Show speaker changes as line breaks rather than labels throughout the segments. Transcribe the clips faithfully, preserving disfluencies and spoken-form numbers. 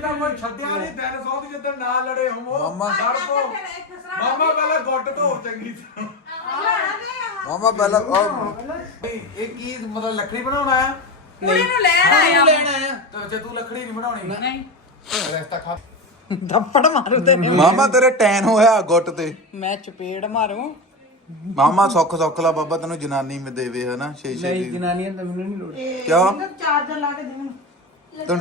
ਤਾਂ ਕੋਈ ਛੱਡਿਆ ਨਹੀਂ ਦਿਨ ਸੌ ਦੀ ਜਿੱਦਣ ਨਾ ਲੜੇ ਹੋਵੋ
ਮਾਮਾ
ਲੜ ਪੋ ਮਾਮਾ ਪਹਿਲਾਂ ਗੁੱਟ ਧੋ ਚੰਗੀ ਤਰ੍ਹਾਂ
ਮਾਮਾ ਪਹਿਲਾਂ
ਇਹ ਕੀ ਮਤਲਬ ਲੱਕੜੀ ਬਣਾਉਣਾ ਆ
ਕੁੜੀ ਨੂੰ ਲੈਣ ਆਇਆ
ਤੇ ਜੇ ਤੂੰ ਲੱਕੜੀ ਨਹੀਂ ਬਣਾਉਣੀ
ਨਹੀਂ
ਰਸਤਾ ਖਾ
ਥੱਪੜ ਮਾਰੂ ਤੇ
ਮਾਮਾ ਤੇਰੇ ਟੈਨ ਹੋਇਆ ਗੁੱਟ ਤੇ
ਮੈਂ ਚਪੇੜ ਮਾਰੂ
ਮਾਮਾ ਸੁੱਖ ਸੁੱਖ ਲਾ ਬਾਬਾ ਤੈਨੂੰ ਜਨਾਨੀ ਮੇ ਦੇਵੇ ਹਨਾ ਛੇ ਛੇ
ਨਹੀਂ
ਦੀ
ਜਨਾਨੀਆਂ ਤਾਂ ਮੈਨੂੰ ਨਹੀਂ ਲੋੜ
ਕਿਉਂ
ਚਾਰਜਰ ਲਾ ਕੇ ਦੇ ਮੈਨੂੰ
ਤੈਨੂੰ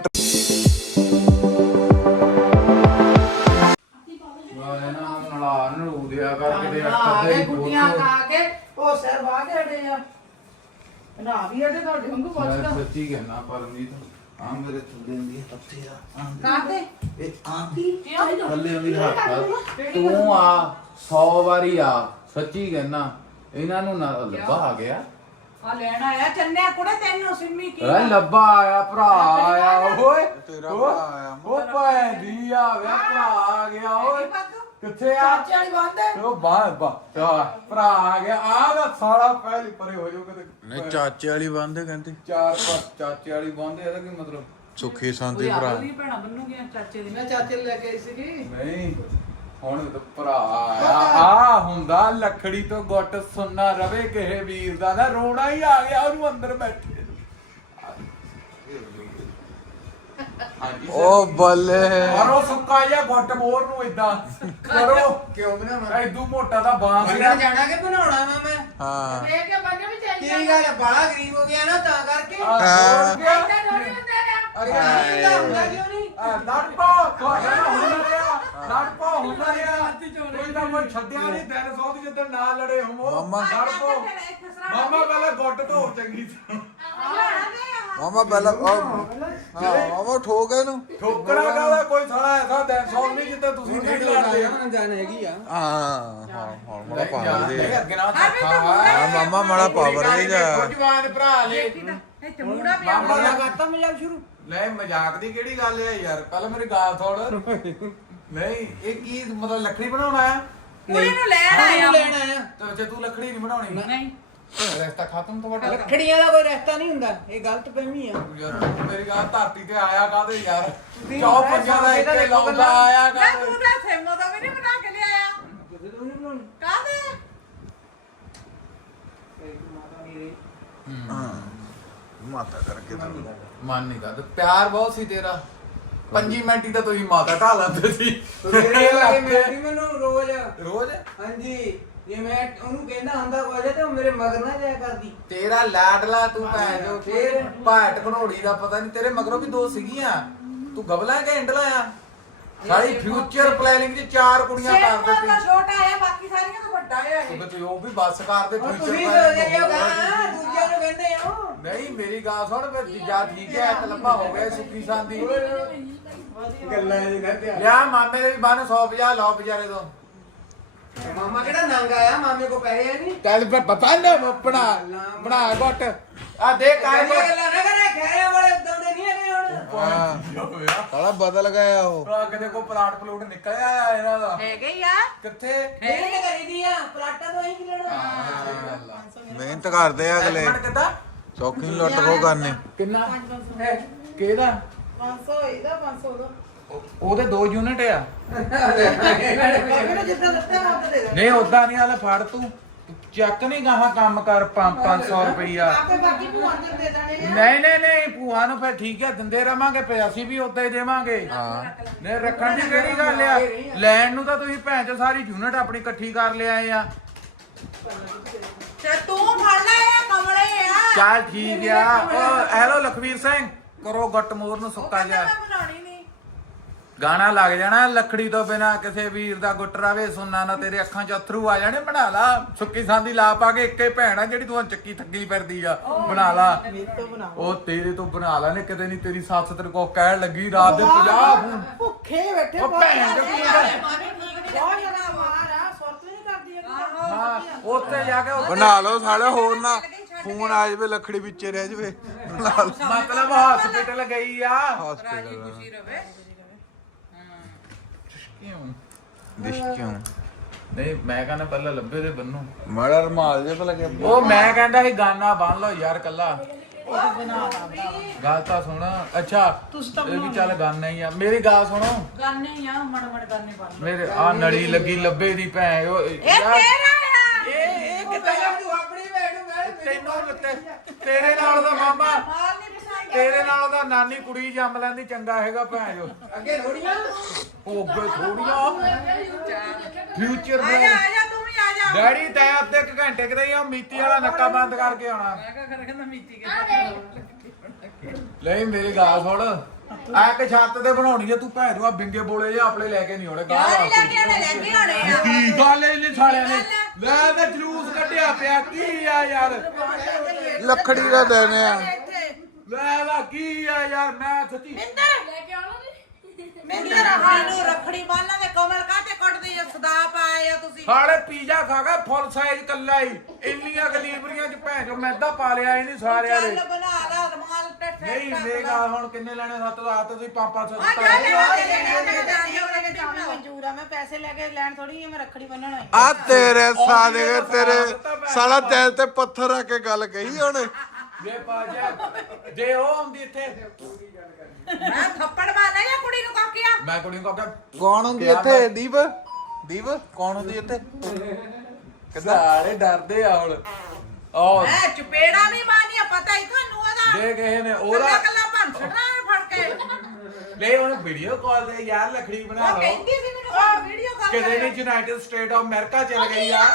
ਵਾਹ ਨਾ ਨਲਾ ਨਲੂ ਦਿਆ ਕਰ ਕਿਤੇ
ਆ
ਅੱਖਰ
ਕੇ
ਦੇ
ਗੁੱਟੀਆਂ ਖਾ ਕੇ ਉਹ ਸਿਰ ਵਾਹ ਕੇ ਅੜੇ ਆ ਨਾ ਵੀ ਅੜੇ ਤੁਹਾਡੇ ਵਾਂਗੂ ਪੁੱਛਦਾ
ਸੱਚੀ ਕਹਿਣਾ ਪਰਮਜੀਤ ਆ ਮੇਰੇ ਥੱਲੇ ਦੀ ਪੱਤੇ ਆ
ਕਾਹਦੇ
ਇਹ ਆ ਥੱਲੇ ਵੀ ਹੱਥ ਤੂੰ ਆ ਸੌ ਵਾਰੀ ਆ ਸੱਚੀ ਕਹਿਣਾ ਇਹਨਾਂ ਨੂੰ ਨਾ ਲੱਭਾ ਆ ਗਿਆ
ਆ ਲੈਣ ਆਇਆ ਚੰਨਿਆ ਕੁੜੇ ਤੈਨੂੰ ਸਿੰਮੀ ਕੀ
ਓਏ ਲੱਭਾ ਆਇਆ ਭਰਾ ਆਇਆ ਓਏ
ਤੇਰਾ ਭਰਾ ਆਇਆ
ਉਹ ਭੈਂਦੀ ਆ ਵੇ ਭਰਾ ਆ ਗਿਆ ਓਏ ਕਿੱਥੇ ਆ
ਚਾਚੇ ਵਾਲੀ ਬੰਦ
ਉਹ ਬਾਹਰ ਬਾ ਭਰਾ ਆ ਗਿਆ ਆ ਦਾ ਸਾਲਾ ਪਹਿਲੀ ਪਰੇ ਹੋ ਜਾਓ ਕਿਤੇ
ਨਹੀਂ ਚਾਚੇ ਵਾਲੀ ਬੰਦੇ ਕਹਿੰਦੇ
ਚਾਰ ਪੰਜ ਚਾਚੇ ਵਾਲੀ ਬੰਦੇ ਇਹਦਾ ਕੀ ਮਤਲਬ
ਸੁੱਖੀ ਸੰਦੀ ਭਰਾ
ਉਹਦੀ ਭੈਣਾ ਬੰਨੂਗੀਆਂ ਚਾਚੇ ਦੀ ਮੈਂ ਚਾਚੇ ਨੂੰ ਲੈ ਕੇ ਆਈ ਸੀਗੀ
ਨਹੀਂ ਹੁਣ ਤਾਂ ਭਰਾ ਆਇਆ ਆ ਹੁੰਦਾ ਲੱਖੜੀ ਤੋਂ ਗੁੱਟ ਸੁਣਨਾ ਰਵੇ ਕਿਸੇ ਵੀਰ ਦਾ ਨਾ ਰੋਣਾ ਹੀ ਆ ਗਿਆ ਉਹਨੂੰ ਅੰਦਰ ਬੈਠੇ ਹਾਂਜੀ
ਓ ਬੱਲੇ
ਕਰੋ ਸੁੱਕਾ ਜਾਂ ਗੁੱਟ ਮੋਰ ਨੂੰ ਇਦਾਂ ਕਰੋ ਕਿਉਂ ਬਣਾਉਣਾ ਐਦੂ ਮੋਟਾ ਦਾ ਬਾਂਸ
ਬੰਨਾ ਜਾਣਾ ਕਿ ਬਣਾਉਣਾ ਵਾ ਮੈਂ
ਹਾਂ
ਦੇਖ ਕੇ ਬੰਨ ਵੀ ਚਾਹੀਦਾ ਕੀ ਗੱਲ ਬਾਲਾ ਗਰੀਬ ਹੋ ਗਿਆ ਨਾ ਤਾਂ ਕਰਕੇ
ਆ
ਇੱਦਾਂ ਥੋੜੀ ਹੁੰਦਾ ਨਾ
ਅਰੇ
ਗਰੀਬ ਹੁੰਦਾ ਕਿਉਂ ਨਹੀਂ
ਲੜਪੋ ਤੁਹਾਡਾ ਹੁੰਦਾ ਰਿਹਾ ਲੜਪੋ ਹੁੰਦਾ ਰਿਹਾ ਕੋਈ ਤਾਂ ਕੋਈ ਛੱਡਿਆ ਨਹੀਂ ਦਿਨ ਸੌ ਦੀ ਜਿੱਦਣ ਨਾ ਲੜੇ ਹੋਵੋ
ਮਾਮਾ
ਲੜਪੋ ਮਾਮਾ ਪਹਿਲਾਂ ਗੁੱਟ ਧੋ ਚੰਗੀ ਤਰ੍ਹਾਂ
ਮਾਮਾ ਪਹਿਲਾਂ ਹਾਂ ਮਾਮਾ ਠੋਕ ਇਹਨੂੰ
ਠੋਕਰਾ ਕਾਹਦਾ ਕੋਈ ਸਾਲਾ ਐਸਾ ਦਿਨ ਸੌ ਨਹੀਂ ਜਿੱਦਾਂ ਤੁਸੀਂ ਨਹੀਂ ਲੜਦੇ
ਜਾਨ ਹੈਗੀ ਆ
ਹਾਂ ਹਾਂ ਹਾਂ ਮਾੜਾ ਪਾਵਰ ਦੇ
ਅੱਗੇ ਨਾ
ਹਾਂ ਮਾਮਾ ਮਾੜਾ ਪਾਵਰ ਦੇ ਜਾ
ਜਵਾਨ ਭਰਾ ਲੈ
ਇਹ ਚਮੂੜਾ ਪਿਆ
ਮਾਮਾ ਦਾ
ਕਰਤਾ ਮਜ਼ਾਕ ਸ਼ੁਰੂ
ਲੈ ਮਜ਼ਾਕ ਦੀ ਕਿਹੜੀ ਗੱਲ ਹੈ ਯਾਰ ਪਹਿਲਾਂ ਮੇਰੀ ਗੱਲ ਥੋੜ ਨਹੀਂ ਇਹ ਕੀ ਮਤਲਬ ਲੱਕੜੀ ਬਣਾਉਣਾ ਆ
ਕੁੜੀ ਨੂੰ ਲੈਣ ਆਇਆ ਲੈਣ ਆਇਆ
ਤੇ ਜੇ ਤੂੰ ਲੱਕੜੀ ਨਹੀਂ ਬਣਾਉਣੀ
ਨਹੀਂ
ਰਸਤਾ ਖਤਮ ਤੁਹਾਡਾ
ਲੱਕੜੀਆਂ ਦਾ ਕੋਈ ਰਸਤਾ ਨਹੀਂ ਹੁੰਦਾ ਇਹ ਗਲਤ ਫਹਿਮੀ ਆ
ਯਾਰ ਤੂੰ ਮੇਰੀ ਗੱਲ ਧਰਤੀ ਤੇ ਆਇਆ ਕਾਹਦੇ ਯਾਰ ਚੌ ਪੰਜਾਂ ਦਾ ਇੱਕੇ ਲਾਉਂਦਾ ਆਇਆ
ਨਾ
ਕਾਹਦੇ
ਤੂੰ ਤਾਂ ਸੇਮੋ ਦਾ ਵੀ ਨਹੀਂ ਬਣਾ ਕੇ ਲਿਆਇਆ ਜਦੋਂ ਨਹੀਂ ਬਣਾਉਣੀ ਕਾਹਦੇ
ਮਾਤਾ ਕਰਕੇ ਤੂੰ
ਮਨ ਨਹੀਂ ਕਰਦਾ ਪਿਆਰ ਬਹੁਤ ਸੀ ਤੇਰਾ ਪੰਜੀ ਮਿੰਟ ਹੀ ਤਾਂ ਤੁਸੀਂ ਮਾਤਾ ਢਾ ਲੈਂਦੇ ਸੀ
ਤੇਰੇ ਲੱਗੇ ਮੇਰੀ ਮੈਨੂੰ ਰੋਜ਼
ਰੋਜ਼
ਹਾਂਜੀ ਜੇ ਮੈਂ ਉਹਨੂੰ ਕਹਿੰਦਾ ਹੁੰਦਾ ਕੋਈ ਤੇ ਉਹ ਮੇਰੇ ਮਗਰ ਨਾ ਜਾਇਆ ਕਰਦੀ
ਤੇਰਾ ਲਾਡਲਾ ਤੂੰ ਭੈਣ ਜੋ
ਫੇਰ?
ਭਾਟ ਘਨੋੜੀ ਦਾ ਪਤਾ ਨਹੀਂ ਤੇਰੇ ਮਗਰੋਂ ਵੀ ਦੋ ਸੀਗੀਆਂ ਤੂੰ ਗਬਲਾ ਕਿ ਇੰਡਲਾ ਆ ਸਾਰੀ ਫਿਊਚਰ ਪਲੈਨਿੰਗ 'ਚ ਚਾਰ ਕੁੜੀਆਂ ਕਰ
ਸੇਮੋ
ਦਿੱਤੀ
ਦਾ ਛੋਟਾ ਹੈ ਬਾਕੀ ਸਾਰੀਆਂ ਤੋਂ ਵੱਡਾ ਹੈ ਇਹ
ਤੂੰ ਉਹ ਵੀ ਬੱਸ ਕਰਦੇ
ਉਹ
ਫਿਊਚਰ
ਤੁਸੀਂ ਸੋਚਦੇ ਹੋ ਗਾ ਦੂਜਿਆਂ ਨੂੰ ਕਹਿੰਦੇ ਹੋ
ਨਹੀਂ ਮੇਰੀ ਗੱਲ ਸੁਣ ਫਿਰ ਜੀਜਾ ਠੀਕ ਹੈ ਇੱਕ ਲੰਬਾ ਹੋ ਗਿਆ ਸੁੱਕੀ ਸਾਂਦੀ
ਗੱਲਾਂ ਇਹ ਕਹਿੰਦੇ
ਲਿਆ ਮਾਮੇ ਦੇ ਵੀ ਬੰਨ ਸੌ ਪੰਜਾਹ ਲਾਓ ਵਿਚਾਰੇ ਤੋਂ
ਮਾਮਾ ਕਿਹੜਾ ਨੰਗ ਆਇਆ ਮਾਮੇ ਕੋ ਪੈਸੇ ਹੈ ਨਹੀਂ
ਚੱਲ ਫਿਰ ਪਤਾ ਨਾ ਬਣਾ ਬਣਾ ਘਟ ਆ ਦੇ ਕਾਇ
ਇਹ ਗੱਲਾਂ ਨਾ ਕਰੇ ਖੈਰਿਆਂ ਵਾਲੇ ਉਦੋਂ ਦੇ ਨਹੀਂ ਹੈਗੇ ਹੁਣ
ਹਾਂ ਸਾਲਾ ਬਦਲ ਗਿਆ ਉਹ
ਭਰਾ ਕਿਤੇ ਕੋ ਪਲਾਟ ਪਲੂਟ ਨਿਕਲਿਆ ਆ ਇਹਨਾਂ ਦਾ
ਹੈਗੇ ਹੀ ਆ
ਕਿੱਥੇ
ਮਿਹਨਤ ਕਰੀਦੀ ਆ ਪਲਾਟਾਂ ਤੋਂ ਹੀ ਕੀ ਲੈਣਾ
ਮਿਹਨਤ ਕਰਦੇ ਆ ਅਗਲੇ
ਮਿੰਟ ਕਿੱਦਾਂ
ਸੌਖੀ ਲੁੱਟ ਖੋ ਕਰਨੇ
ਕਿੰਨਾ ਕਿਹਦਾ
ਪੰਜ ਸੌ ਇਹਦਾ ਪੰਜ ਸੌ ਦਾ
ਉਹਦੇ ਦੋ ਯੂਨਿਟ ਆ
ਬਾਕੀ ਜਿੱਦਾਂ ਲੱਤੇ ਮੈਂ ਉੱਦਾਂ ਦੇ ਦਾਂ
ਨਹੀਂ ਉਦਾਂ ਨਹੀਂ ਆਲੇ ਫੜ ਤੂੰ ਚੱਕ ਨਹੀਂ ਗਾਹਾਂ ਕੰਮ ਕਰ ਪੰਜ ਸੌ ਰੁਪਈਆ
ਆਪੇ ਬਾਕੀ ਭੂਆ ਦੇ ਦੇ ਦੇਣੇ ਆ
ਨਹੀਂ ਨਹੀਂ ਨਹੀਂ ਭੂਆ ਨੂੰ ਫਿਰ ਠੀਕ ਹੈ ਦਿੰਦੇ ਰਵਾਂਗੇ ਪਏ ਅਸੀਂ ਵੀ ਉਦਾਂ ਹੀ ਦੇਵਾਂਗੇ
ਹਾਂ
ਨਹੀਂ ਰੱਖਣ ਦੀ ਕਿਹੜੀ ਗੱਲ ਆ ਲੈਣ ਨੂੰ ਤਾਂ ਤੁਸੀਂ ਭੈਣ ਚੋ ਸਾਰੀ ਯੂਨਿਟ ਆਪਣੀ ਇਕੱਠੀ ਕਰ ਲਿਆਏ ਆ
ਤੇ ਤੂੰ ਫੜ ਲੈ ਇਹ ਕਮਲੇ ਆ
ਚੱਲ ਠੀਕ ਆ ਉਹ ਹੈਲੋ ਲਖਵੀਰ ਸਿੰਘ ਕਰੋ ਗੱਟ ਮੋਰ ਨੂੰ ਸੁੱਕਾ ਜਾ
ਮੈਂ ਬਣਾਉਣੀ ਨਹੀਂ
ਗਾਣਾ ਲੱਗ ਜਾਣਾ ਲੱਖੜੀ ਤੋਂ ਬਿਨਾ ਕਿਸੇ ਵੀਰ ਦਾ ਗੁੱਟ ਰਾਵੇ ਸੁਣਨਾ ਨਾ ਤੇਰੇ ਅੱਖਾਂ 'ਚ ਅਥਰੂ ਆ ਜਾਣੇ ਬਣਾ ਲਾ ਸੁੱਕੀ ਸਾਂਦੀ ਲਾ ਪਾ ਕੇ ਇੱਕੇ ਭੈਣ ਆ ਜਿਹੜੀ ਤੂੰ ਚੱਕੀ ਥੱਕੀ ਫਿਰਦੀ ਆ ਬਣਾ ਲਾ ਉਹ ਤੇਰੇ ਤੋਂ ਬਣਾ ਲਾ ਨੇ ਕਿਤੇ ਨਹੀਂ ਤੇਰੀ ਸੱਸ ਤੇਰੇ ਕੋ ਕਹਿਣ ਲੱਗੀ ਰਾਤ ਦੇ ਪੰਜਾਹ ਫੋਨ
ਭੁੱਖੇ ਬੈਠੇ
ਉਹ ਭੈਣ ਦੇ ਕੀ ਦਾ
ਬਹੁਤ ਜ਼ਿਆਦਾ ਮਾਰ ਆ ਸੁਰਤ ਨਹੀਂ ਕਰਦੀ
ਹਾਂ ਉੱਥੇ ਜਾ ਕੇ ਉਹ-
ਬਣਾ ਲਓ ਸਾਲੇ ਹੋਰ ਨਾ ਫੋਨ ਆ ਜਾਵੇ ਲੱਖੜੀ ਵਿੱਚੇ ਰਹਿ ਜਾਵੇ ਬਣਾ ਲਓ
ਮਤਲਬ ਹਸਪੀਟਲ ਗਈ ਆ
ਹਸਪੀਟਲ
ਖੁਸ਼ੀ ਰਵੇ
ਕਿਉਂ
ਦਿਸ਼ ਕਿਉਂ
ਨਹੀਂ ਮੈਂ ਕਹਿੰਦਾ ਪਹਿਲਾਂ ਲੱਭੇ ਦੇ ਬੰਨੂ
ਮਾੜਾ ਰਮਾਲ ਜੇ ਭਲਾ ਕਿ
ਉਹ ਮੈਂ ਕਹਿੰਦਾ ਸੀ ਗਾਨਾ ਬੰਨ ਲਓ ਯਾਰ ਕੱਲਾ
ਇਹ ਬਣਾ ਲਾ ਭਰਾਵਾ
ਗੱਲ ਤਾਂ ਸੁਣ ਅੱਛਾ
ਤੁਸੀਂ ਤਾਂ
ਇਹ ਵੀ ਚੱਲ ਗਾਨਾ ਹੀ ਆ ਮੇਰੀ ਗੱਲ ਸੁਣੋ
ਗਾਨੇ ਹੀ ਆ ਮੜ ਮੜ ਗਾਨੇ ਪਾ
ਮੇਰੇ ਆ ਨਲੀ ਲੱਗੀ ਲੱਭੇ ਦੀ ਭੈਣ ਉਹ
ਇਹ ਤੇਰਾ ਆ
ਇਹ ਇਹ ਕਿੱਦਾਂ ਤੂੰ ਆਪਣੀ ਭੈਣ ਨੂੰ ਮੈਂ ਤੈਨੂੰ ਤੇ- ਤੇਰੇ ਨਾਲ ਦਾ ਮਾਮਾ
ਮਾਰ ਨਹੀਂ ਪਛਾਣ
ਤੇਰੇ ਨਾਲ ਦਾ ਨਾਨੀ ਕੁੜੀ ਜੰਮ ਲੈਂਦੀ ਚੰਗਾ ਹੈਗਾ ਭੈਣ ਜੋ
ਅੱਗੇ ਥੋੜੀਆਂ
ਉਹ ਅੱਗੇ ਥੋੜੀਆਂ ਫਿਊਚਰ
ਆ ਜਾ ਆ ਜਾ ਤੂੰ ਵੀ ਆ ਜਾ
ਡੈਡੀ ਤੈਂ ਅੱਧੇ ਇੱਕ ਘੰਟੇ ਕਿਤੇ ਹੀ ਆ ਮੀਤੀ ਵਾਲਾ ਨੱਕਾ ਬੰਦ ਕਰਕੇ ਆਉਣਾ
ਮੈਂ ਕਹ ਕਰ ਕਹਿੰਦਾ ਮੀਤੀ ਕੇ
ਲੈ ਮੇਰੀ ਗੱਲ ਸੁਣ ਆ ਇੱਕ ਛੱਤ ਤੇ ਬਣਾਉਣੀ ਆ ਤੂੰ ਭੈਣ ਜੋ ਆ ਬਿੰਗੇ ਬੋਲੇ ਜੇ ਆਪਣੇ ਲੈ ਕੇ ਨਹੀਂ ਆਉਣੇ ਗਾਹ
ਯਾਰ ਲੈ ਕੇ ਆਣੇ ਲੈ ਕੇ ਆਣੇ ਆ
ਕੀ ਗੱਲ ਐ ਇਹਨੇ ਸਾਲਿਆਂ ਨੇ ਲੈ ਤੇ ਜਲੂਸ ਕੱਢਿਆ ਪਿਆ ਕੀ ਆ ਯਾਰ
ਲੱਕੜੀ ਦਾ ਦੇਣੇ ਆ
ਇੱਥੇ
ਲੈ ਵਾ ਕੀ ਆ ਯਾਰ ਮੈਂ ਸੱਚੀ
ਮਿੰਦਰ ਲੈ ਕੇ ਆਉਣਾ ਮਿੰਦਰ ਹਾਂ ਨੂੰ ਰੱਖੜੀ ਬੰਨ੍ਹਣਾ ਤੇ ਕਮਲ ਕਾਤੇ ਕੱਢਦੀ ਜੇ ਸਦਾ ਪਾਏ ਆ ਤੁਸੀਂ
ਸਾਲੇ ਪੀਜ਼ਾ ਖਾ ਗਿਆ ਫੁੱਲ ਸਾਈਜ਼ ਕੱਲਾ ਹੀ ਇੰਨੀਆਂ ਗਲੀਬਰੀਆਂ ਚ ਭੈਣ ਜੋ ਮੈਦਾ ਪਾ ਲਿਆ ਇਹ ਨਹੀਂ ਸਾਰਿਆਂ ਨੇ
ਚੱਲ ਬਣਾ ਲਾ ਰਮਾਲ ਤੇ
ਨਹੀਂ ਮੇਰੇ ਗੱਲ ਹੁਣ ਕਿੰਨੇ ਲੈਣੇ ਸੱਤ ਦਾ ਹੱਥ ਤੁਸੀਂ ਪੰਜ ਪੰਜ ਸੌ
ਆ
ਦਿੱਤਾ
ਜਾ ਮਨਜ਼ੂਰ ਆ ਮੈਂ ਪੈਸੇ ਲੈ ਕੇ ਲੈਣ ਥੋੜੀ ਮੈਂ ਰੱਖੜੀ ਬੰਨਣਾ
ਆ ਤੇਰੇ ਸਾਲੇ ਤੇਰੇ ਸਾਲਾ ਦਿਲ ਤੇ ਪੱਥਰ ਰੱਖ ਕੇ ਗੱਲ ਕਹੀ ਉਹਨੇ
ਜੇ ਪਾਜਾ ਜੇ ਉਹ ਹੁੰਦੀ ਇੱਥੇ
ਮੈਂ ਥੱਪੜ ਮਾਰਨਾ ਜਾਂ ਕੁੜੀ ਨੂੰ ਕਾਕਿਆ
ਮੈਂ ਕੁੜੀ ਨੂੰ ਕਹਾਂ
ਕੌਣ ਹੁੰਦੀ ਇੱਥੇ ਦੀਪ ਦੀਪ ਕੌਣ ਹੁੰਦੀ ਇੱਥੇ
ਸਾਰੇ ਡਰਦੇ ਆ ਹੁਣ ਉਹ
ਐ ਚਪੇੜਾ ਵੀ ਮਾਰਨੀਆਂ ਪਤਾ ਹੀ ਤੁਹਾਨੂੰ ਉਹਦਾ
ਜੇ ਕਿਸੇ ਨੇ
ਉਹਦਾ
ਉਹਦਾ
ਕੱਲਾ ਭੰਨ ਛੱਡਣਾ ਫੜ ਕੇ
ਲੈ ਉਹਨੂੰ ਵੀਡੀਓ ਕਾਲ ਤੇ ਯਾਰ ਲੱਖੜੀ ਬਣਾ
ਉਹ
ਲਓ
ਕਹਿੰਦੀ ਸੀ ਮੈਨੂੰ ਵੀਡੀਓ ਕਾਲ
ਕਿਤੇ ਨਹੀਂ ਯੂਨਾਈਟਿਡ ਸਟੇਟ ਆਫ ਅਮਰੀਕਾ ਚਲ ਗਈ ਆ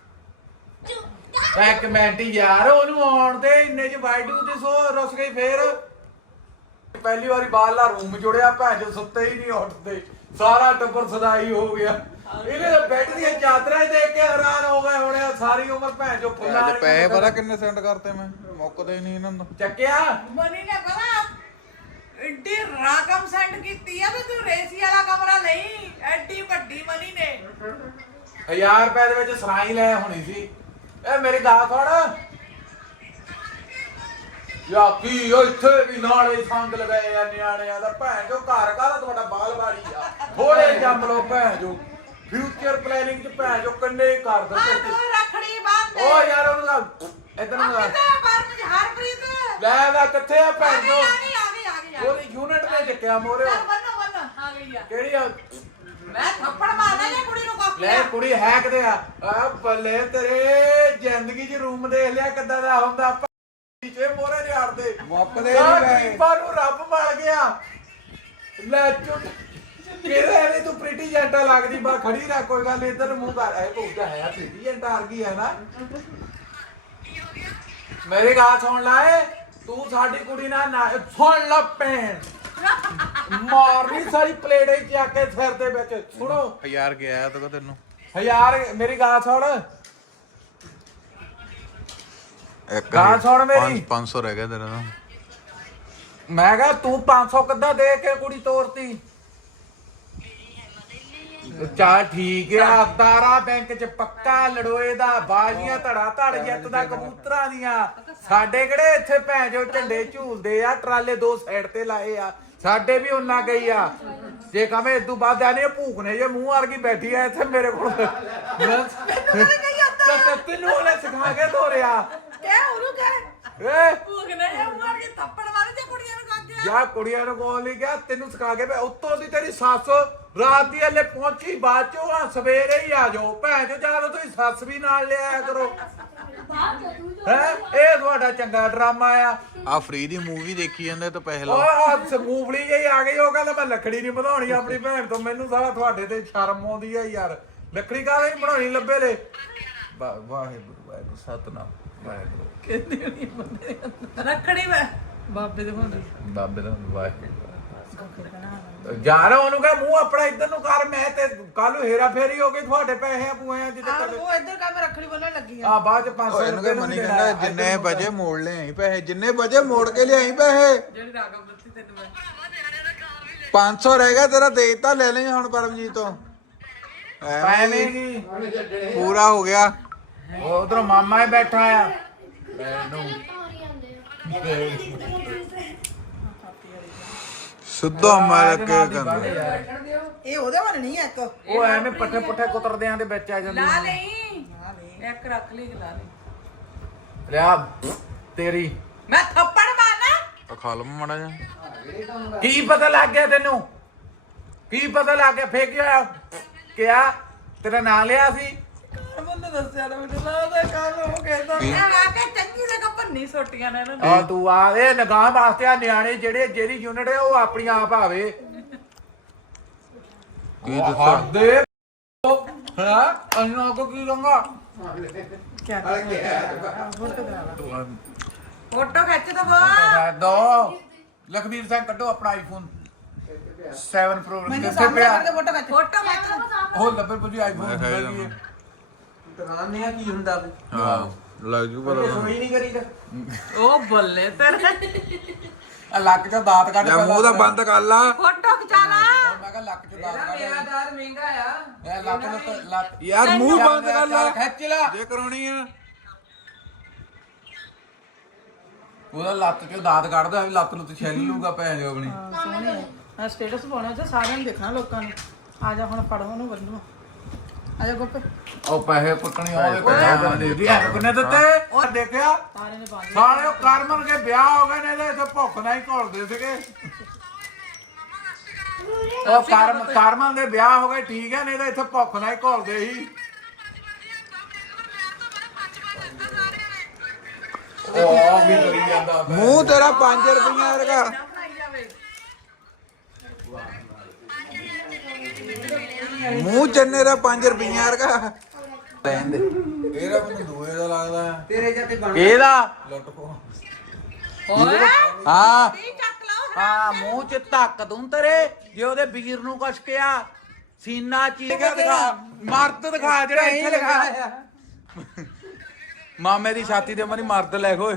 ਇੱਕ ਮਿੰਟ ਯਾਰ ਉਹਨੂੰ ਆਉਣ ਦੇ ਇੰਨੇ ਚ ਵਾਈਡੂ ਤੇ ਸੋ ਰੁੱਸ ਗਈ ਫੇਰ ਪਹਿਲੀ ਵਾਰੀ ਬਾਹਰਲਾ ਰੂਮ ਜੁੜਿਆ ਭੈਣ ਜੋ ਸੁੱਤੇ ਹੀ ਨਹੀਂ ਉੱਠਦੇ ਸਾਰਾ ਟੱਬਰ ਸਦਾਈ ਹੋ ਗਿਆ ਇਹਨੇ ਤਾਂ ਬੈੱਡ ਦੀਆਂ ਚਾਦਰਾਂ ਦੇਖ ਕੇ ਹੈਰਾਨ ਹੋ ਗਏ ਹੁਣ ਸਾਰੀ ਉਮਰ ਭੈਣ ਜੋ ਫੁੱਲਾਂ
ਅੱਜ ਪੈਸੇ ਪਤਾ ਕਿੰਨੇ ਸੈਂਡ ਕਰਤੇ ਮੈਂ ਮੁੱਕਦੇ ਨਹੀਂ ਇਹਨਾਂ ਦਾ
ਚੱਕਿਆ
ਮਨੀ ਨੇ ਪਤਾ ਐਡੀ ਰਕਮ ਸੈਂਡ ਕੀਤੀ ਆ ਵੀ ਤੂੰ ਰੇਸੀ ਵਾਲਾ ਕਮਰਾ ਲਈ ਐਡੀ ਵੱਡੀ ਮਨੀ ਨੇ
ਹਜ਼ਾਰ ਰੁਪਏ ਦੇ ਵਿੱਚ ਸਰਾਈ ਲੈ ਹੋਣੀ ਸੀ ਇਹ ਮੇਰੀ ਗੱਲ ਸੁਣ ਯਾ ਕੀ ਉਹ ਇੱਥੇ ਵੀ ਨਾਲੇ ਸੰਗ ਲਗਾਏ ਆ ਨਿਆਣਿਆਂ ਦਾ ਭੈਣ ਜੋ ਘਰ ਕਾਹਦਾ ਤੁਹਾਡਾ ਬਾਲ ਬਾੜੀ ਆ ਥੋੜੇ ਜੰਮ ਲੋ ਭੈਣ ਜੋ ਫਿਊਚਰ ਪਲੈਨਿੰਗ ਚ ਭੈਣ ਜੋ ਕੰਨੇ ਕਰ
ਆ
ਦਿੰਦੇ
ਤੂੰ ਰੱਖੜੀ ਬੰਦ
ਓ ਯਾਰ ਉਹਨੂੰ ਦਾ ਇਧਰ ਨੂੰ ਆ।
ਕਿੱਥੇ ਪਰਮ ਚ ਹਰਪ੍ਰੀਤ
ਲੈ ਲੈ ਕਿੱਥੇ ਆ
ਆ
ਭੈਣ
ਗਈ
ਜੋ
ਆ ਗਈ ਆ ਗਈ ਆ ਗਈ ਆ
ਉਹਦੀ ਯੂਨਿਟ ਨੇ ਚੱਕਿਆ ਮੋਰੇ
ਚੱਲ ਬੰਨੋ ਬੰਨੋ ਆ ਗਈ ਆ
ਕਿਹੜੀ ਆ
ਮੈਂ ਥੱਪੜ ਮਾਰਨਾ ਜਾਂ ਕੁੜੀ ਨੂੰ
ਲੈ
ਕਾਕਿਆ
ਕੁੜੀ ਹੈ ਕਿਤੇ ਆ ਆ ਬੱਲੇ ਤੇਰੇ ਜ਼ਿੰਦਗੀ 'ਚ ਰੂਮ ਦੇਖ ਲਿਆ ਕਿੱਦਾਂ ਦਾ ਹੁੰਦਾ ਪਿੱਛੇ ਮੋਰੇ ਝਾੜਦੇ
ਮੁੱਕਦੇ ਨਹੀਂ ਪਏ
ਪਰ ਨੂੰ ਰੱਬ ਮਲ ਗਿਆ ਲੈ ਚੁੱਟ ਕਿਹਦੇ ਨੇ ਤੂੰ ਪ੍ਰੀਟੀ ਜੈਂਟਾ ਲੱਗਦੀ ਬਾ ਖੜੀ ਨਾ ਕੋਈ ਗੱਲ ਇੱਧਰ ਨੂੰ ਮੂੰਹ ਕਰ ਐ ਭੁੱਖਦਾ ਹੈ ਪ੍ਰੀਟੀ ਜੈਂਟਾ ਆ ਗਈ ਹੈ ਨਾ ਮੇਰੀ ਗੱਲ ਸੁਣ ਲੈ ਤੂੰ ਸਾਡੀ ਕੁੜੀ ਨਾਲ ਨਾ ਸੁਣ ਲੈ ਭੈਣ ਮਾਰਨੀ ਸਾਰੀ ਪਲੇਟ ਹੀ ਚੱਕ ਕੇ ਸਿਰ ਦੇ ਵਿੱਚ ਸੁਣੋ
ਹਜ਼ਾਰ ਗਿਆ ਤਾਂ ਤੈਨੂੰ
ਹਜ਼ਾਰ ਮੇਰੀ ਗੱਲ ਸੁਣ
ਇੱਕ
ਗੱਲ ਸੁਣ ਮੇਰੀ
ਪੰਜ ਸੌ ਰਹਿ ਗਿਆ ਤੇਰਾ ਤਾਂ
ਮੈਂ ਕਿਹਾ ਤੂੰ ਪੰਜ ਸੌ ਕਿੱਦਾਂ ਦੇ ਕੇ ਕੁੜੀ ਤੋਰਤੀ ਚਾ ਠੀਕ ਆ ਤਾਰਾ ਬੈਂਕ ਚ ਪੱਕਾ ਲੜੋਏ ਦਾ ਬਾਜ਼ੀਆਂ ਧੜਾ ਧੜ ਜਿੱਤਦਾ ਕਬੂਤਰਾਂ ਦੀਆਂ ਸਾਡੇ ਕਿਹੜੇ ਇੱਥੇ ਭੈਣ ਜੋ ਝੰਡੇ ਝੂਲਦੇ ਆ ਟਰਾਲੇ ਦੋ ਸਾਈਡ ਤੇ ਲਾਏ ਆ ਸਾਡੇ ਵੀ ਉਹਨਾਂ ਗਈ ਆ ਜੇ ਕਹਵੇਂ ਇਦੋਂ ਬਾਅਦ ਆਨੇ ਭੂਖਨੇ ਜੇ ਮੂੰਹ ਵਰਗੀ ਬੈਠੀ ਆ ਇੱਥੇ ਮੇਰੇ ਕੋਲ ਤੈਨੂੰ ਉਹਨੇ ਸਿਖਾ ਕੇ ਤੋਰਿਆ
ਕਹਿ ਉਹਨੂੰ ਕਹਿ
ਏ
ਭੂਖ ਨਹੀਂ ਮਾਰ ਕੇ ਥੱਪੜ ਮਾਰੇ ਤੇ ਕੁੜੀਆਂ ਨੂੰ ਕਾਕਿਆ
ਯਾ ਕੁੜੀਆਂ ਨੂੰ ਕੋਲ ਨਹੀਂ ਗਿਆ ਤੈਨੂੰ ਸਿਖਾ ਕੇ ਉੱਤੋਂ ਦੀ ਤੇਰੀ ਸੱਸ ਰਾਤ ਦੀ ਹਲੇ ਪਹੁੰਚੀ ਬਾਅਦ ਚੋਂ ਆ ਸਵੇਰੇ ਹੀ ਆ ਜਾਓ ਭੈਣ ਚੋ ਜਦੋਂ ਤੁਸੀਂ ਸੱਸ ਵੀ ਨਾਲ ਲਿਆਇਆ ਕਰੋ ਹੈ ਇਹ ਤੁਹਾਡਾ ਚੰਗਾ ਡਰਾਮਾ ਆ
ਆ ਫ੍ਰੀ ਦੀ ਮੂਵੀ ਦੇਖੀ ਜਾਂਦੇ ਤਾਂ ਪੈਸੇ
ਉਹ
ਲਾਓ
ਆ ਸਮੂਫਲੀ ਜਿਹੀ ਆ ਗਈ ਉਹ ਕਹਿੰਦਾ ਮੈਂ ਲੱਕੜੀ ਨਹੀਂ ਬਣਾਉਣੀ ਆਪਣੀ ਭੈਣ ਤੋਂ ਮੈਨੂੰ ਸਾਰਾ ਤੁਹਾਡੇ ਤੇ ਸ਼ਰਮ ਆਉਂਦੀ ਆ ਯਾਰ ਲੱਕੜੀ ਕਾਹਦੇ ਨਹੀਂ ਬਣਾਉਣੀ ਲੱਭੇ ਲੈ ਵਾਹਿਗੁਰੂ ਵਾਹਿਗੁਰੂ ਸਤਨਾਮ ਵਾਹਿਗੁਰੂ
ਕਹਿੰਦੇ ਨਹੀਂ ਬੰਦੇ ਰੱਖੜੀ ਮੈਂ ਬਾਬੇ ਦੇ ਹੁੰਦੇ
ਬਾਬੇ ਦਾ ਵਾਹਿਗੁਰੂ ਯਾਰ ਉਹਨੂੰ ਕਹ ਮੂੰਹ ਆਪਣਾ ਇੱਧਰ ਨੂੰ ਕਰ ਮੈਂ ਤੇ ਕੱਲ ਹੇਰਾ ਫੇਰੀ ਹੋ ਗਈ ਤੁਹਾਡੇ ਪੈਸੇ ਪੂਏ ਜਿੱਤੇ
ਆ ਉਹ ਇੱਧਰ ਕਾ ਮੈਂ ਰੱਖੜੀ ਬੰਨਣ ਲੱਗੀ ਆ
ਆ ਬਾਅਦ ਚ ਪੰਜ ਸੌ
ਇਹਨੂੰ
ਰੁਪਏ
ਕਹ ਮਨੀ ਕਹਿੰਦਾ ਜਿੰਨੇ ਵਜੇ ਮੋੜ ਲੈ ਆਈ ਪੈਸੇ ਜਿੰਨੇ ਵਜੇ ਮੋੜ ਕੇ ਲਿਆਈ ਪੈਸੇ
ਜਿਹੜੀ ਰਾਗਮ ਦਿੱਤੀ ਤੈਨੂੰ ਮੈਂ
ਪੰਜ ਸੌ ਰਹਿ ਗਿਆ ਤੇਰਾ ਦੇਤਾ ਲੈ ਲਈ ਹੁਣ ਪਰਮਜੀਤ ਤੋਂ
ਐਵੇਂ ਕੀ
ਪੂਰਾ ਹੋ ਗਿਆ
ਉਧਰੋਂ ਮਾਮਾ ਹੀ ਬੈਠਾ ਆ ਮੈਨੂੰ
ਸਿੱਧਾ ਮਾਰ ਕੇ ਕਹਿੰਦਾ
ਇਹ ਉਹਦੇ ਵੱਲ ਨਹੀਂ ਇੱਕ
ਉਹ ਐਵੇਂ ਪੱਠੇ ਪੁੱਠੇ ਕੁਤਰਦਿਆਂ ਦੇ ਵਿੱਚ ਆ ਜਾਂਦੀ
ਲਾ ਲਈ ਇੱਕ ਰੱਖ ਲਈ ਲਾ ਲਈ
ਲਿਆ ਤੇਰੀ
ਮੈਂ ਥੱਪੜ ਮਾਰਨਾ।
ਆ ਖਾ ਲਵਾਂ ਮਾੜਾ ਜਾ।
ਕੀ ਪਤਾ ਲੱਗ ਗਿਆ ਤੈਨੂੰ? ਕੀ ਪਤਾ ਲੱਗ ਗਿਆ? ਫੇਕ ਹੋਇਆ ਕਿਆ ਤੇਰਾ ਨਾਂ ਲਿਆ ਸੀ?
ਬੰਦੇ ਦੱਸਿਆ ਨਾ ਮੈਨੂੰ ਲੱਗਦਾ ਕੱਲ ਉਹ ਕਹਿੰਦਾ ਮੈਂ ਆ ਕੇ ਚੰਗੀ ਜਗ੍ਹਾ ਭੰਨੀ ਸੋਟੀਆਂ ਨੇ ਇਹਨਾਂ
ਆ ਤੂੰ ਆ ਇਹ ਲਗਾਮ ਵਾਸਤੇ ਆ ਨਿਆਣੇ ਜਿਹੜੇ ਜਿਹੜੀ ਯੂਨਿਟ ਹੈ ਉਹ ਆਪਣੀ ਆਪ ਆਵੇ।
ਕੀ ਦਿੱਤਾ
ਦੇ ਹਾਂ ਅੰਨਾ ਕੋ ਕੀ ਲੰਗਾ
ਕੀ ਫੋਟੋ ਖਿੱਚ ਦਵੋ।
ਦੋ ਲਖਵੀਰ ਸਿੰਘ ਕੱਢੋ ਆਪਣਾ ਆਈਫੋਨ ਸੈਵਨ ਪ੍ਰੋ ਕਿੱਥੇ ਪਿਆ?
ਫੋਟੋ ਖਿੱਚ ਫੋਟੋ ਖਿੱਚ
ਉਹ ਲੱਭੇ ਪੁੱਜੀ ਆਈਫੋਨ
ਮੈਂ ਕਿਹਾ
ਹੁੰਦਾ ਕੀ ਹੈ?
ਦੁਕਾਨ ਨੇ ਕੀ ਹੁੰਦਾ ਵੇ
ਹਾਂ ਲੱਗ ਜੂ ਪਤਾ ਮੈਨੂੰ।
ਸੋਈ ਨਹੀਂ ਕਰੀਦਾ
ਉਹ ਬੱਲੇ ਤੇਰੇ
ਆ ਲੱਕ ਚੋਂ ਦਾਤ ਕੱਢ
ਲੈ ਮੂੰਹ ਦਾ ਬੰਦ ਕਰ ਲਾ।
ਫੋਟੋ ਖਿਚਾ ਲਾ।
ਮੈਂ ਕਿਹਾ ਲੱਕ ਚੋਂ ਦਾਤ ਕੱਢ
ਮੇਰਾ ਦਾਰ ਮਹਿੰਗਾ ਆ
ਇਹ ਲੱਕ ਨੂੰ ਲੱਕ
ਯਾਰ ਮੂੰਹ ਬੰਦ ਕਰ ਲਾ
ਖਿੱਚ ਲਾ
ਜੇ ਕਰਾਉਣੀ ਆ।
ਉਹਦਾ ਲੱਤ ਚੋਂ ਦਾਤ ਕੱਢਦਾ ਵੀ ਲੱਤ ਨੂੰ ਤੇ ਛਿੱਲ ਲੂਗਾ ਭੈਣ ਜੋ ਆਪਣੀ।
ਸੋਹਣੇ ਆ ਸਟੇਟਸ ਪਾਉਣਾ ਤੇ ਸਾਰਿਆਂ ਨੂੰ ਦੇਖਣਾ ਲੋਕਾਂ ਨੇ। ਆ ਜਾ ਹੁਣ ਫੜੋ ਉਹਨੂੰ ਬੰਨੋ। ਆ ਜਾ ਗੋਪੇ
ਉਹ ਪੈਸੇ ਪੁੱਟਣੇ ਉਹਦੇ ਕੋਲ ਦੇ ਦੀ ਐ ਕੋਨੇ ਦਿੱਤੇ ਉਹ ਦੇਖਿਆ
ਸਾਰੇ ਨੇ ਪਾ ਦੇ।
ਸਾਰੇ ਉਹ ਕਰਮਨ ਕੇ ਵਿਆਹ ਹੋ ਗਏ ਨੇ ਇਹਦੇ ਇੱਥੇ ਭੁੱਖ ਨਾਲ ਹੀ ਘੋਲਦੇ ਸੀਗੇ। ਉਹ ਕਰਮ ਕਰਮਨ ਦੇ ਵਿਆਹ ਹੋ ਗਏ ਠੀਕ ਹੈ ਨਹੀਂ ਤਾਂ ਇੱਥੇ ਭੁੱਖ ਨਾਲ ਹੀ ਘੋਲਦੇ ਸੀ। ਉਹ ਵੀ ਡਰੀ ਜਾਂਦਾ ਪਿਆ।
ਮੂੰਹ ਤੇਰਾ ਪੰਜ ਰੁਪਈਆ ਵਰਗਾ। ਮੂੰਹ ਚੰਨੇ ਦਾ ਪੰਜ ਰੁਪਈਆ ਵਰਗਾ।
ਲੈਣ ਦੇ ਇਹਦਾ ਮੈਨੂੰ ਦੂਏ ਦਾ ਲੱਗਦਾ
ਤੇਰੇ ਜਾਤੇ ਬਣ
ਇਹਦਾ
ਲੁੱਟ ਪੋ
ਓਏ
ਹਾਂ
ਕੀ ਚੱਕ ਲਾਓ।
ਹਾਂ ਮੂੰਹ ਚ ਧੱਕ ਦੂੰ ਤੇਰੇ ਜੇ ਉਹਦੇ ਵੀਰ ਨੂੰ ਕੁਛ ਕਿਹਾ ਸੀਨਾ ਚੀਕਾ ਦਿਖਾ ਮਰਦ ਦਿਖਾ ਜਿਹੜਾ ਇੱਥੇ ਲਿਖਾ ਮਾਮੇ ਦੀ ਛਾਤੀ ਤੇ ਮਰੀ ਮਰਦ ਲੈ ਓਏ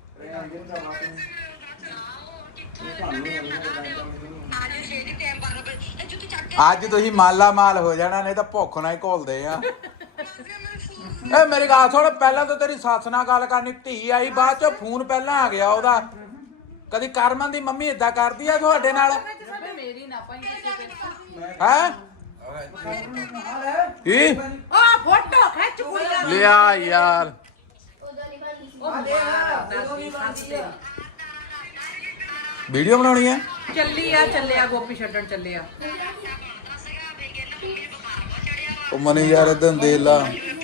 ਅੱਜ ਤੁਸੀਂ ਮਾਲਾ ਮਾਲ ਹੋ ਜਾਣਾ ਨਹੀਂ ਤਾਂ ਭੁੱਖ ਨਾਲ ਹੀ ਘੋਲਦੇ ਆ। ਏ ਮੇਰੀ ਗੱਲ ਸੁਣ ਪਹਿਲਾਂ ਤਾਂ ਤੇਰੀ ਸੱਸ ਨਾਲ ਗੱਲ ਕਰਨੀ ਧੀ ਆਈ ਬਾਅਦ ਚ ਫੋਨ ਪਹਿਲਾਂ ਆ ਗਿਆ ਉਹਦਾ। ਕਦੀ ਕਰਮਨ ਦੀ ਮੰਮੀ ਏਦਾਂ ਕਰਦੀ ਆ ਤੁਹਾਡੇ ਨਾਲ
ਮੇਰੀ ਨਾ ਪਾਈ ਕਿਸੇ ਤੇ।
ਹੈ ਕੀ
ਆ ਫੋਟੋ ਖਿੱਚ ਕੁੜੀਆਂ ਦੀ।
ਲਿਆ ਯਾਰ ਵੀਡੀਓ ਬਣਾਉਣੀ ਹੈ।
ਚੱਲੀ ਆ ਚੱਲਿਆ ਗੋਪੀ ਛੱਡਣ ਚੱਲਿਆ।
ਉਹ ਮਨੇ ਯਾਰ ਇਦਾਂ ਦੇ ਲਾ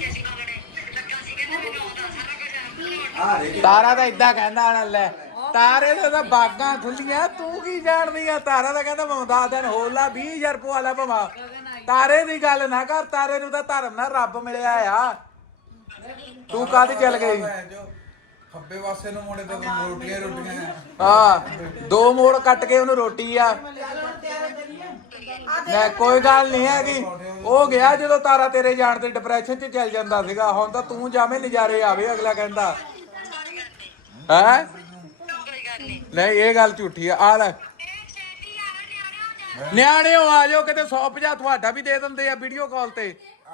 ਤਾਰਾ ਤਾਂ ਇਦਾਂ ਕਹਿੰਦਾ ਨਾ ਲੈ ਤਾਰੇ ਦੇ ਤਾਂ ਬਾਗਾਂ ਖੁੱਲੀਆਂ ਤੂੰ ਕੀ ਜਾਣਦੀ ਆ। ਤਾਰਾ ਤਾਂ ਕਹਿੰਦਾ ਮੈਂ ਦਸ ਦਿਨ ਹੋਰ ਲਾ ਵੀਹ ਹਜ਼ਾਰ ਪਵਾ ਲਾ ਭਵਾ। ਤਾਰੇ ਦੀ ਗੱਲ ਨਾ ਕਰ ਤਾਰੇ ਨੂੰ ਤਾਂ ਧਰਮ ਨਾਲ ਰੱਬ ਮਿਲਿਆ ਆ। ਤੂੰ ਕਾਹਦੇ ਚੱਲ ਗਈ?
ਖੱਬੇ ਪਾਸੇ ਨੂੰ ਮੋੜੇ ਤੇ ਰੋਟੀਆਂ ਰੋਟੀਆਂ
ਹਾਂ ਦੋ ਮੋੜ ਕੱਟ ਕੇ ਉਹਨੂੰ ਰੋਟੀ ਆ। ਨਾ ਕੋਈ ਗੱਲ ਨਹੀਂ ਹੈਗੀ ਉਹ ਗਿਆ ਜਦੋਂ ਤਾਰਾ ਤੇਰੇ ਜਾਣ ਤੇ ਡਿਪਰੈਸ਼ਨ 'ਚ ਚੱਲ ਜਾਂਦਾ ਸੀਗਾ। ਹੁਣ ਤਾਂ ਤੂੰ ਜਾਵੇਂ ਨਜ਼ਾਰੇ ਆਵੇ ਅਗਲਾ ਕਹਿੰਦਾ ਹੈ ਨਹੀਂ ਇਹ ਗੱਲ ਝੂਠੀ ਆ। ਆ ਲੈ ਨਿਆਣਿਓ ਆ ਜਾਓ ਕਿਤੇ ਸੌ ਪੰਜਾਹ ਤੁਹਾਡਾ ਵੀ ਦੇ ਦਿੰਦੇ ਆ ਵੀਡੀਓ ਕਾਲ ਤੇ।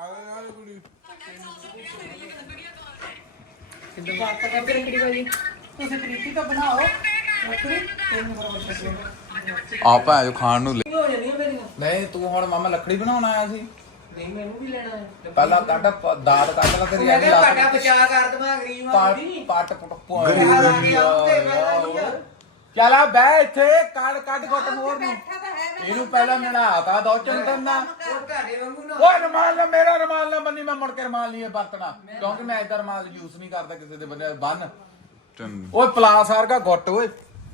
ਤੁਸੀਂ ਪ੍ਰੀਤੀ ਤਾਂ ਬਣਾਓ
ਆ ਭਾਂ ਖਾਣ ਨੂੰ
ਹੋ ਜਾਂਦੀਆਂ ਮੇਰੀਆਂ
ਨਹੀਂ ਤੂੰ ਹੁਣ ਮਾਮਾ ਲੱਕੜੀ ਬਣਾਉਣ ਆਇਆ ਸੀ।
ਨਹੀਂ ਮੈਨੂੰ ਵੀ ਲੈਣਾ ਹੈ
ਪਹਿਲਾਂ ਕੱਢ ਦਾਦ ਕੱਢ ਲਾ ਤੇਰੀ
ਮੈਂ ਕਿਹਾ ਪਾਟਾ ਬਚਾ ਕਰ ਦਵਾਂ ਗਰੀਬ ਆਦਮੀ
ਪੱਟ ਪੁੱਟ
ਗਰੀਬ
ਚੱਲ ਆ ਬੈ ਇੱਥੇ ਕੱਢ ਕੱਢ ਘੁੱਟ ਮੋਰ ਨੂੰ ਇਹਨੂੰ ਪਹਿਲਾਂ ਨਹਾਤਾ ਦੋ ਚੰਦਨ ਨਾ
ਉਹ ਤੁਹਾਡੇ ਵਾਂਗੂ ਨਾ
ਓਏ ਰਮਾਲ ਨਾ ਮੇਰਾ ਰਮਾਲ ਨਾ ਬੰਨੀ ਮੈਂ ਮੁੜ ਕੇ ਰਮਾਲ ਨਹੀਂ ਵਰਤਣਾ ਕਿਉਂਕਿ ਮੈਂ ਇਧਰ ਰਮਾਲ ਯੂਜ਼ ਨਹੀਂ ਕਰਦਾ ਕਿਸੇ ਦੇ ਬੰਦੇ ਬੰਨ ਓਏ ਪਲਾਸ ਵਰਗਾ ਘੁੱਟ ਓਏ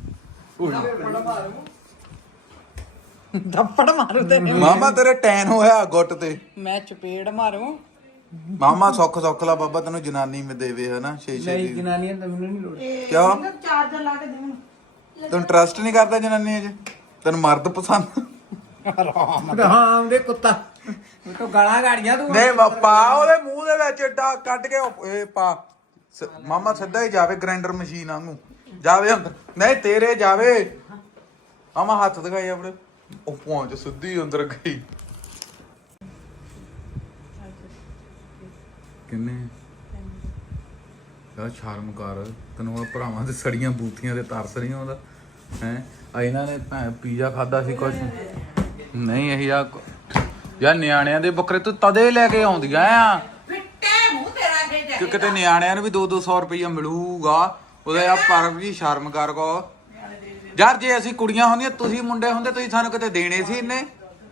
ਥੱਪੜ ਮਾਰੂ ਤੇ
ਮਾਮਾ ਤੇਰੇ ਟੈਨ ਹੋਇਆ ਗੁੱਟ ਤੇ।
ਮੈਂ ਚਪੇੜ ਮਾਰੂ।
ਮਾਮਾ ਸੁੱਖ ਸੁੱਖ ਲਾ ਬਾਬਾ ਤੈਨੂੰ ਜਨਾਨੀ ਮੇ ਦੇਵੇ ਹਨਾ ਛੇ ਛੇ ਦੀ।
ਜਨਾਨੀਆਂ ਤਾਂ ਮੈਨੂੰ ਨਹੀਂ ਲੋੜ
ਕਿਉਂ
ਚਾਰਜਰ ਲਾ ਕੇ ਦੇ ਮੈਨੂੰ।
ਤੈਨੂੰ ਟਰਸਟ ਨਹੀਂ ਕਰਦਾ ਜਨਾਨੀ 'ਚ ਤੈਨੂੰ ਮਰਦ ਪਸੰਦ।
ਰਾਮ ਦੇ ਕੁੱਤਾ ਉਹ ਤਾਂ ਗਾਲਾਂ ਗਾੜੀਆਂ ਤੂੰ
ਨਹੀਂ ਪਾ ਉਹਦੇ ਮੂੰਹ ਦੇ ਵਿੱਚ ਏਡਾ ਕੱਢ ਕੇ ਉਹ- ਇਹ ਪਾ ਸ- ਮਾਮਾ ਸਿੱਧਾ ਹੀ ਜਾਵੇ ਗ੍ਰਾਈਂਡਰ ਮਸ਼ੀਨ ਵਾਂਗੂ ਜਾਵੇ ਅੰਦਰ। ਨਹੀਂ ਤੇਰੇ ਜਾਵੇ ਮਾਮਾ ਹੱਥ ਦਿਖਾਈ ਆਪਣੇ ਉਹ ਪਹੁੰਚ ਸਿੱਧੀ ਅੰਦਰ ਗਈ। ਕਿੰਨੇ ਯਾਰ ਸ਼ਰਮ ਕਰ ਤੈਨੂੰ ਉਹ ਭਰਾਵਾਂ ਦੇ ਸੜੀਆਂ ਬੂਥੀਆਂ ਦੇ ਤਰਸ ਨਹੀਂ ਆਉਂਦਾ ਹੈ। ਆ ਇਹਨਾਂ ਨੇ ਪੀਜ਼ਾ ਖਾਦਾ ਸੀ ਕੁਛ ਨਹੀਂ ਇਹ ਯਾਰ ਯਾਰ ਨਿਆਣਿਆਂ ਦੇ ਬੱਕਰੇ ਤੂੰ ਤਦੇ ਲੈ ਕੇ ਆਉਂਦੀਆਂ ਆ
ਫਿੱਟੇ ਮੂੰਹ ਤੇਰਾ ਅੱਗੇ ਜਾ
ਕਿ ਕਿਤੇ ਨਿਆਣਿਆਂ ਨੂੰ ਵੀ ਦੋ ਦੋ ਸੌ ਰੁਪਈਆ ਮਿਲੂਗਾ। ਉਹਦਾ ਯਾਰ ਪਰਮ ਜੀ ਸ਼ਰਮ ਕਰ ਕੋ ਯਾਰ, ਜੇ ਅਸੀਂ ਕੁੜੀਆਂ ਹੁੰਦੀਆਂ ਤੁਸੀਂ ਮੁੰਡੇ ਹੁੰਦੇ ਤੁਸੀਂ ਸਾਨੂੰ ਕਿਤੇ ਦੇਣੇ ਸੀ ਇੰਨੇ।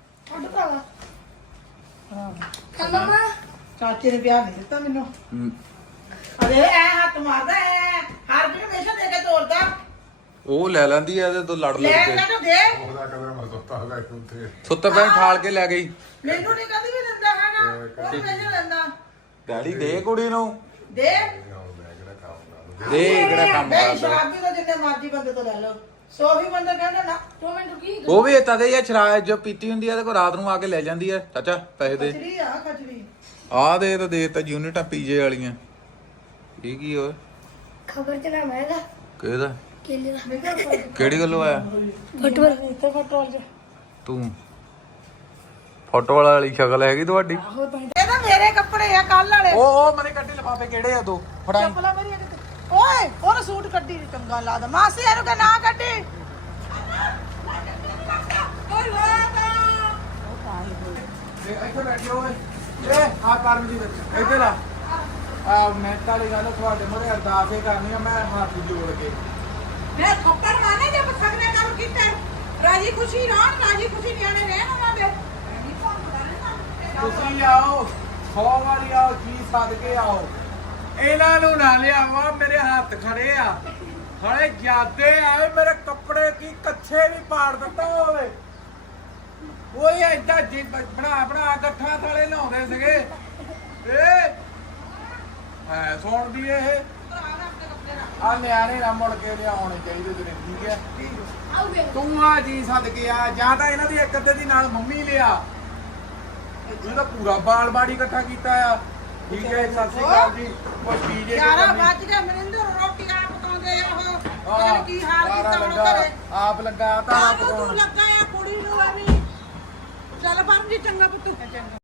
ਚਾਚੇ ਨੇ ਪਿਆਰ ਨਹੀਂ ਦਿੱਤਾ ਮੈਨੂੰ। ਅਰੇ ਐ ਹੱਥ ਮਾਰਦਾ ਐ, ਹਰ ਦਿਨ ਹਮੇਸ਼ਾ ਦੇ ਕੇ ਤੋੜਦਾ।
ਉਹ ਲੈ ਲੈਂਦੀ ਐ ਇਹਦੇ ਤੋਂ ਲੜ ਲੜ
ਲੈ
ਕੇ।
ਲੈ ਤੂੰ ਦੇ।
ਉਹਦਾ ਕਦਰ ਮੈਂ ਸੁੱਤਾ ਹੋਗਾ ਉੱਥੇ।
ਸੁੱਤੇ ਪੈ ਠਾਲ ਕੇ ਲੈ ਗਈ।
ਮੈਨੂੰ ਨਹੀਂ ਕਦੀ ਵੀ ਦਿੰਦਾ ਹੈਗਾ, ਉਹ ਹਮੇਸ਼ਾ ਲੈਂਦਾ।
ਡੈਡੀ ਦੇ ਕੁੜੀ ਨੂੰ
ਦੇ
ਦੇ ਕਿਹੜਾ ਕੰਮ
ਨਹੀਂ,
ਕਰਦਾ।
ਸ਼ਰਾਬੀ ਤਾਂ ਜਿੰਨੇ ਮਰਜ਼ੀ ਬੰਦੇ ਤੋਂ ਲੈ ਲਓ। ਸੌ ਵੀ ਬੰਦੇ ਕਹਿੰਦੇ ਨਾ
ਦੋ ਮਿੰਟ ਰੁਕੀ।
ਉਹ ਵੀ ਇਤਾਂ ਦੇ ਆ ਸ਼ਰਾਬ ਜੋ ਪੀਤੀ ਹੁੰਦੀ ਆ ਤੇ ਕੋ ਰਾਤ ਨੂੰ ਆ ਕੇ ਲੈ ਜਾਂਦੀ ਆ। ਚਾਚਾ ਪੈਸੇ ਦੇ
ਖਚੜੀ ਆ ਖਚੜੀ।
ਆ ਦੇ ਤਾਂ ਦੇ ਤਾਂ ਯੂਨਿਟਾਂ ਪੀਜੇ ਵਾਲੀਆਂ। ਇਹ ਕੀ ਓਏ
ਖਬਰ ਚ ਨਾਮ ਆਏਗਾ
ਕਿਹਦਾ
ਕੇਲੇ ਦਾ।
ਕਿਹੜੀ ਗੱਲੋਂ ਆਇਆ
ਫੁੱਟਬਾਲ ਇੱਥੇ ਫੁੱਟਬਾਲ ਚ
ਤੂੰ ਫੋਟੋ ਵਾਲੀ ਸ਼ਕਲ ਹੈਗੀ ਤੁਹਾਡੀ।
ਇਹ ਤਾਂ ਮੇਰੇ ਕੱਪੜੇ ਆ ਕੱਲ ਵਾਲੇ।
ਉਹ ਉਹ ਮਨੇ ਕੱਢੀ ਲਫਾਫੇ ਕਿਹੜੇ ਆ ਦੋ ਫੜਾਈ।
ਚੱਪਲਾਂ ਮੇਰੀਆਂ ਕਿਤੇ। ਓਏ ਉਹਨੇ ਸੂਟ ਕੱਢੀ ਨੀ ਚੰਗਾ ਲੱਗਦਾ। ਮਾਸੀ ਇਹਨੂੰ ਕਹ ਨਾ ਕੱਢੀ। ਓਏ ਵਾਹ
ਇੱਥੇ ਬੈਠੇ ਓਏ ਇਹ ਆ ਕਰਮ ਜੀ ਵਿੱਚ ਇੱਧਰ ਆ ਆ ਮੈਂ ਕਾਲੀ ਗੱਲ ਤੁਹਾਡੇ ਮੋਰੇ ਅਰਦਾਸ ਹੀ ਕਰਨੀ ਆ ਮੈਂ ਹੱਥ ਜੋੜ ਕੇ।
ਮੈਂ ਥੱਪੜ ਮਾਰਨੇ ਜੇ ਪਸਗਨੇ ਕੰਮ ਕੀਤਾ। ਰਾਜੀ ਖੁਸ਼ੀ ਰਹਿਣ, ਰਾਜੀ ਖੁਸ਼ੀ ਨਿਆਣੇ ਰਹਿਣ ਉਹਨਾਂ ਦੇ।
ਤੁਸੀਂ ਆਓ ਸੌ ਵਾਰੀ ਆਓ ਜੀ ਸਦਕੇ ਆਓ। ਇਹਨਾਂ ਨੂੰ ਨਾ ਲਿਆਵਾ ਮੇਰੇ ਹੱਥ ਖੜੇ ਆ ਹਲੇ ਜਿਆਦੇ ਆਏ ਮੇਰੇ ਕੱਪੜੇ ਕੀ ਕੱਛੇ ਵੀ ਪਾੜ ਦਿੱਤਾ ਹੋਵੇ। ਉਹ ਏਦਾਂ ਜੀ ਬਣਾ ਬਣਾ ਗੱਠਾਂ ਥਾਲੇ ਲਾਉਂਦੇ ਸੀਗੇ। ਏ ਹੈ ਸੁਣਦੀ ਇਹ ਆ ਨਿਆਣੇ ਨਾ ਮੁੜ ਕੇ ਲਿਆਉਣੇ ਚਾਹੀਦੇ ਤੇਰੇ ਠੀਕ ਹੈ।
ਆਉਗੇ
ਤੂੰ ਆ ਜੀ ਸਦਕੇ ਆ ਜਾਂ ਤਾਂ ਇਹਨਾਂ ਦੀ ਇੱਕ ਅੱਧੇ ਦੀ ਨਾਲ ਮੰਮੀ ਲਿਆ। ਇਹਦਾ ਪੂਰਾ ਬਾਲ ਬਾੜੀ ਇਕੱਠਾ ਕੀਤਾ ਆ ਠੀਕ ਹੈ। ਸਤਿ ਸ਼੍ਰੀ ਅਕਾਲ ਜੀ ਕੋਈ ਪੀਜੇ
ਯਾਰਾ ਵੱਜ ਕੇ ਮਨਿੰਦਰ ਰੋਟੀਆਂ ਪਕਾਉਂਦੇ ਆ ਉਹ। ਪਤਾ ਨੀ ਕੀ ਹਾਲ ਕੀਤਾ ਹੁਣ ਘਰੇ।
ਆਪ ਲੱਗਾ ਤਾਂ
ਆਪ ਤੂੰ ਲੱਗਾ ਆ ਕੁੜੀ ਨੂੰ ਐਵੇਂ। ਚੱਲ ਪਰਮ ਜੀ ਚੰਗਾ ਪੁੱਤ ਚੰਗਾ।